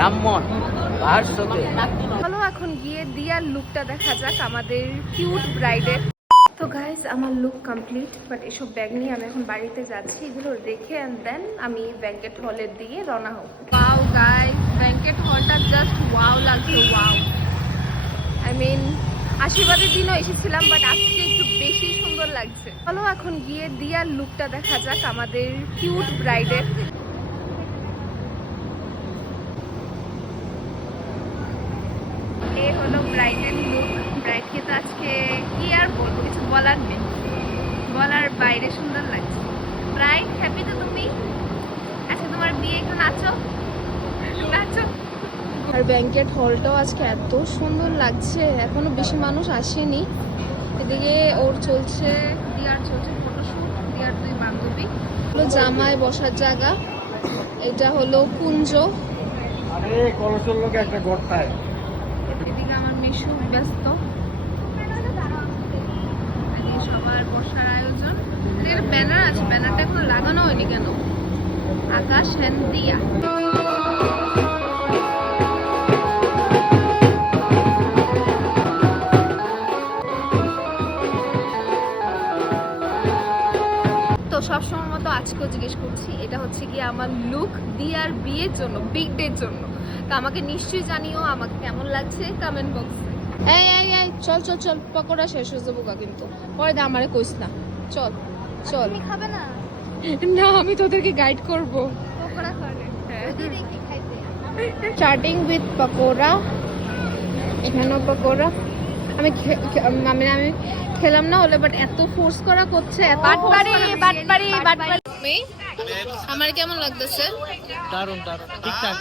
ব্রাহ্মণ ভাস্বতে। চলো এখন গিয়ে দিয়ার লুকটা দেখা যাক আমাদের কিউট ব্রাইডের। তো গাইস আমার লুক কমপ্লিট, বাট এসব ব্যাগ নিয়ে আমি এখন বাড়িতে যাচ্ছি, এগুলো রেখে অ্যান্ড দেন আমি ব্যাঙ্কেট হলের দিকে রওনা হব। ওয়াও গাইস, ব্যাঙ্কেট হলটা জাস্ট ওয়াও লাগছে, ওয়াও। আই মিন আশীর্বাদের দিনও এসেছিলাম, বাট আজকে একটু বেশি সুন্দর লাগছে। চলো এখন গিয়ে দিয়ার লুকটা দেখা যাক আমাদের কিউট ব্রাইডের। এই হলো ব্রাইডের লুক। ব্রাইডকে তো আজকে কি আর বলবো, কিছু বলার নেই, বলার বাইরে সুন্দর লাগছে। ব্রাইড হ্যাপি তো তুমি? আচ্ছা তোমার বিয়ে, এখন নাচো নাচো। আর ব্যাঙ্কেট হলটাও আজকে এত সুন্দর লাগছে, এখনো বেশি মানুষ আসেনি। এদিকে ওর চলছে, দিয়ার চলছে ফটোশুট, দিয়ার দুই বান্ধবী। হলো জামায় বসার জায়গা, এটা হলো কুঞ্জ। এদিকে আমার মিশু ব্যস্ত, সবার বসার আয়োজন। এর ব্যানার আছে, ব্যানারটা এখনো লাগানো হয়নি কেন? আকাশ দিয়া। তো সবসময় মতো আজকেও জিজ্ঞেস করছি, এটা হচ্ছে কি আমার লুক দিয়ার বিয়ের জন্য, বিগ ডের জন্য। তো আমাকে নিশ্চয়ই জানিও আমাকে কেমন লাগছে কমেন্ট বক্সে। এই এই এই চল চল চল, পকোড়া শেষ হয়ে যাবো কিন্তু, পরে দা আমারে কইস না। চল চল। তুমি খাবে না? না, আমি তোদেরকে গাইড করব। পকোড়া খাবে, হ্যাঁ দেখি খাইতে। Starting with pakora. এখানেও পকোড়া। আমি খেলাম না হলে, বাট এত ফোর্স করা করছে। বাটপারি বাটপারি বাটপারি। আমার কেমন লাগতেছে? দারুণ দারুণ, ঠিকঠাক।